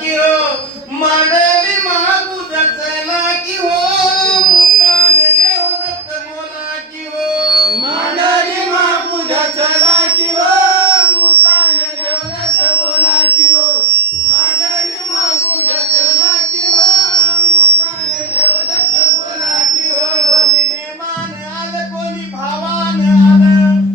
की हो मांडली महापूजा चला की हो मुकान देवदत्त बोला की हो मांडली महापूजा चला की हो मुकान देवदत्त बोला की हो मांडली महापूजा चला की हो मुकान देवदत्त बोला की हो कोणी नेमान आलं कोणी भावान आलं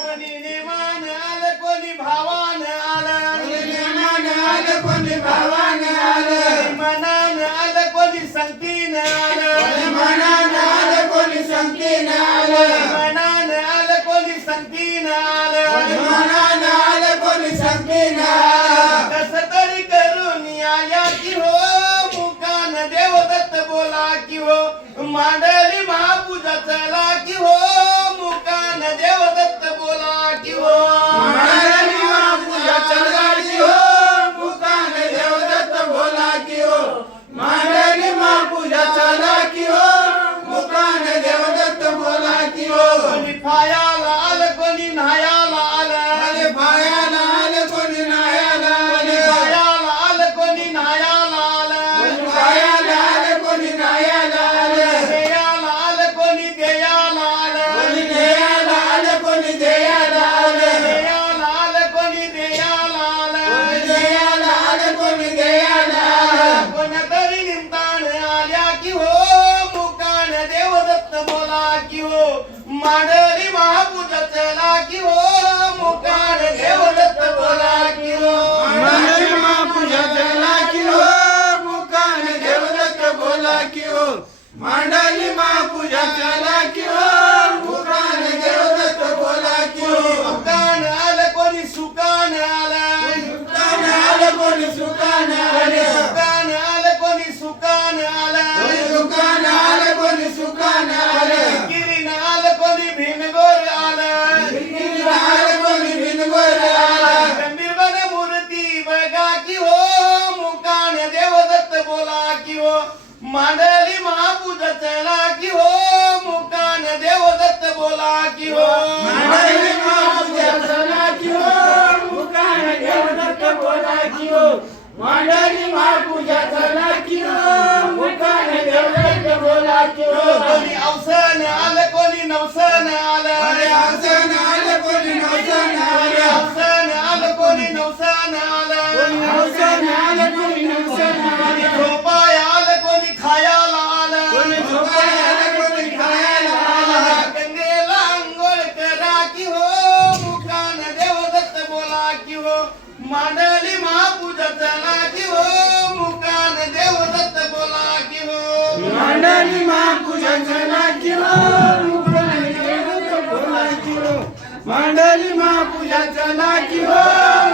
कोणी नेमान आलं कोणी भावान आलं नेमान आलं कोणी भावान आलं मनान आलं कोणी संगतीन आलं मनान आलं कोणी संगतीन आलं मनान आलं कोणी संगतीन आलं मनान आलं कोणी संगतीन आलं कसं तरी करून आल्या की हो मुकान देवदत्त बोला की हो मांडली महापूजा चला की हो मुकान देवदत्त बोला की हो मांडली महापूजा चला की हो मुकान देवदत्त बोला की हो मांडली महापूजा चला की हो मुकान देवदत्त बोला की हो कोणी फायाला आलं कोणी न्हायाला आलं अरे पायाला आलं कोणी नायाला आलं फायाला आलं कोणी न्हायाला आलं पायाला आलं कोणी नायाला आलं देयाला आलं कोणी देयाला आलं कोणी देयाला आलं कोणी देयाला आलं देयाला आलं कोणी देयाला आलं देयाला आलं कोणी देयाला आलं कोणतरी निमतान आल्या की हो मुकान देवदत्त बोला की हो मांडली महापूजा चला की हो मुकान देवदत्त बोला की हो मांडली महापूजा चला की हो मुकान देवदत्त बोला की हो मांडली महापूजा चला की हो मुकान देवदत्त बोला की हो सुकान आलं कोणी सुकान आलं सुकान आलं कोणी सुकान आलं सुकान आलं कोणी सुकान आलं कोणी सुकान आलं कोणी सुकान आलं गिरीन आलं कोणी भिनगोर आलं गिरीला आलं कोणी भिनगोर आलं गंभीर बन मूर्ती बघा की हो मुकान देवदत्त बोला की हो मांडली महापूजा चला की हो मुकान देवदत्त बोला की हो मांडली महापूजा चला की हो मुकान देवदत्त बोला की हो मांडली महापूजा चला की हो मुकान देवदत्त बोला की हो कोणी अवसन आलं कोणी नवसन आलं अरे हसन आलं कोणी नवसन आलं अवसन आलं कोणी नवसन आलं हसन आलं कोणी नवसन कोणी आलं झोपाय आलं कोणी खायाला आलं कोणी झोपाय आलं कोणी खायला आलं गंगेला अंघोळ करा की हो मुकान देवदत्त बोला की हो मांडली महापूजा चला की हो मुकान देवदत्त बोला की हो मांडली महापूजा चला की हो मुकान देवदत्त बोला की हो मांडली महापूजा चला की हो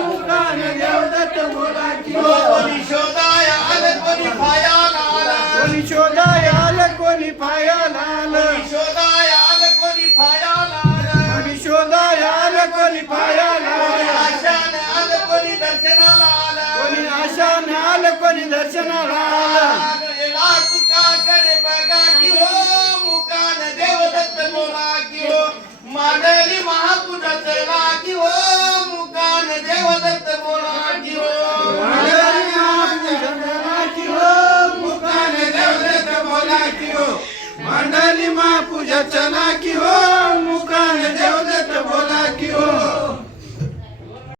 मुकान देवदत्त बोला की हो कोणी शोधाय आलं कोणी फायाला आलं कोणी शोधाय आलं कोणी पायाला आलं कोणी शोधाय आलं कोणी फायाला आलं कोणी शोधाय आलं कोणी पायाला कोणी आलं आशाने आलं कोणी दर्शनाला आलं कोणी आशाने आलं कोणी दर्शनाला आलं गेला तुकाकडे बघा की हो मुकान देवदत्त बोला की हो मांडली महापूजा चला की हो मुकान देवदत्त बोला की हो मांडली महापूजा चला की हो मुकान देवदत्त बोला की हो मांडली महापूजा चला की हो मुकान देवदत्त बोला की हो